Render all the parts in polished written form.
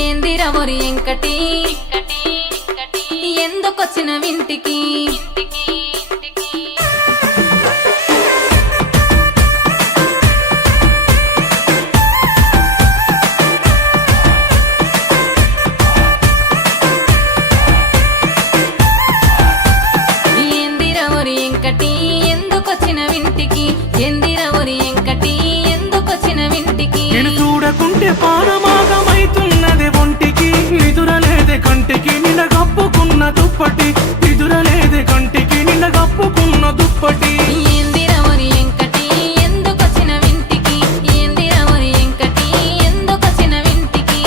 ఏందిరా ఒరి ఎంకటి ఎందుకొచ్చిన వింటికి ఏందిరా ఒరి ఎంకటి ఎందుకొచ్చిన వింటికి ఏందిరా ఒరి ఎంకటి ఎందుకొచ్చిన వింటికి నేను చూడకుంటే పానమాగమైతున్నది ఒంటికి నిదురలేదే కంటికి నిన్న కప్పుకున్న దుప్పటి నిదురలేదే కంటికి నిన్న కప్పుకున్న దుప్పటి ఏందిరా ఒరి ఎంకటి ఎందుకొచ్చిన వింటికి ఏందిరా ఒరి ఎంకటి ఎందుకొచ్చిన వింటికి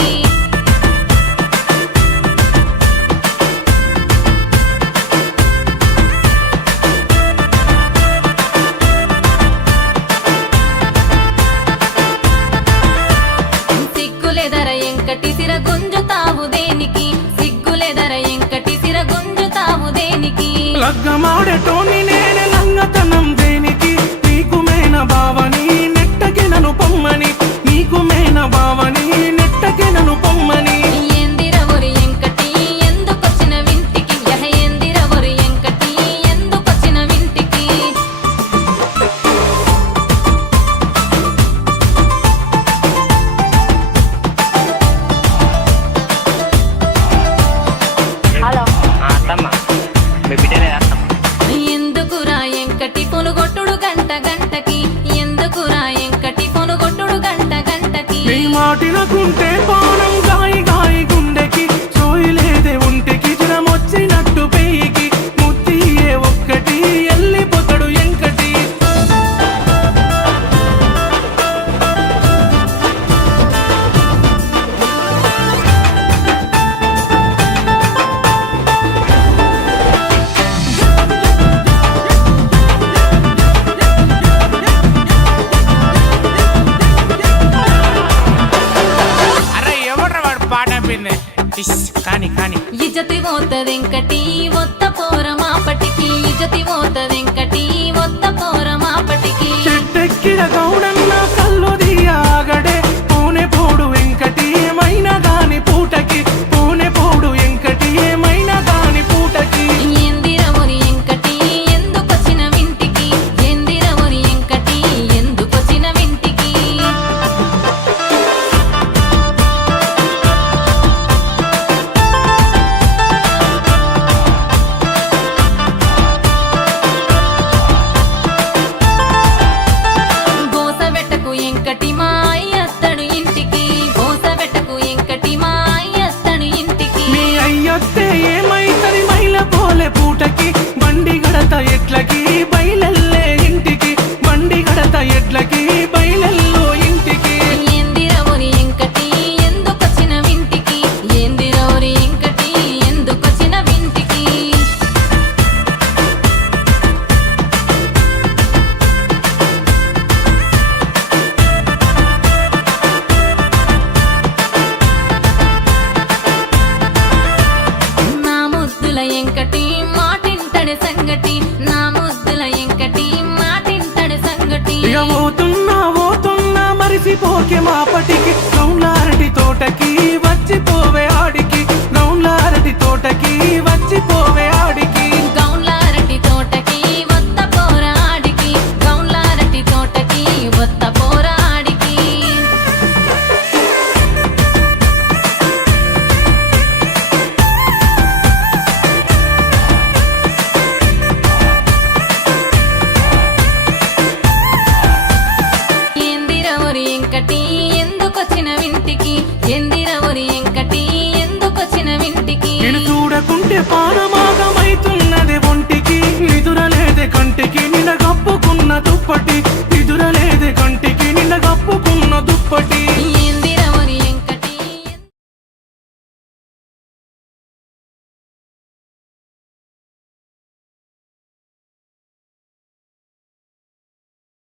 సిగ్గులేదర ఎంకటి సిర గుంజుతావు దేనికి సిగ్గులేదర ఎంకటి సిర గుంజుతావు దేనికి లగ్గమాడేటోని నేనే లంగతనం దేనికి నీకు మేన బావని నెట్టకి నన్ను పొమ్మని నీకు మేన బావని నెట్టకి నన్ను పొమ్మని ఏందిరా ఒరి ఎంకటి ఎందుకొచ్చిన వింటికి యహ ఏందిరా ఒరి ఎంకటి ఎందుకొచ్చిన వింటికి హలో అత్తమ్మ మీ బిడ్డనే అత్తమ్మ ఎందుకురా ఎంకటి పొనుగొట్టుడు గంట గంటకి ఎందుకురా ఎంకటి పొనుగొట్టుడు గంట గంటకి నీ మాటినకుంటే పానం గాయి గాయి గుండెకి సోయిలేదే ఒంటికి జ్వరమొచ్చినట్టు పెయ్యికి ముత్తియే ఒక్కటి ఎల్లిపోతాడు ఎంకటి అరే ఎవడ్రా వాడు పాట పిన్నే కానీ కానీ ఇజ్జతి పోతదెంకటి ఒత్త పోర మాపటికి ఇజ్జతి పోతదెంకటి ఒత్త పోర మాపటికి చెట్టెక్కిన గౌడన్న కళ్ళు దియాగడే పూనె పోడు వెంకటి ఏమైనా గాని పూటకి పూనె పోడు వెంకటి ఏమైనా గాని పూటకి ఏందిరా ఒరి ఎంకటి ఎందుకొచ్చిన వింటికి ఏందిరా ఒరి ఎంకటి ఎందుకొచ్చిన వింటికి గోసబెట్టకు ఎంకటి మా అయ్యత్తడు ఇంటికి గోసబెట్టకు ఎంకటి మా అయ్యత్తడు ఇంటికి నీ అయ్యొత్తే ఏమైతది మైల పోలే పూటకి బండి గడత ఎట్లకి బయలెల్లే ఇంటికి బండి గడత ఎట్లకి బయలెల్లో ఇంటికి ఏందిరా ఒరి ఎంకటి ఎందుకొచ్చిన వింటికి ఏందిరా ఒరి ఎంకటి ఎందుకొచ్చిన వింటికి నా ముద్దుల ఎంకటి మాటింటడి సంగటి నా ముద్దుల ఎంకటి మాటింటడి సంగటి ఇక పోతున్నా మరిసిపోకే మాపటికి గౌన్లారటి తోటకి వచ్చిపోవే ఆడికి గౌన్లారటి తోటకి వచ్చిపోవే ఆడికి గౌన్లారటి తోటకి వత్త పోర ఆడికి గౌన్లారటి తోటకి వత్త పోర ఆడికి ఏందిరా ఒరి ఎంకటి ఎందుకొచ్చిన వింటికి ఏందిరా ఒరి ఎంకటి ఎందుకొచ్చిన వింటికి నేను చూడకుంటే పానమా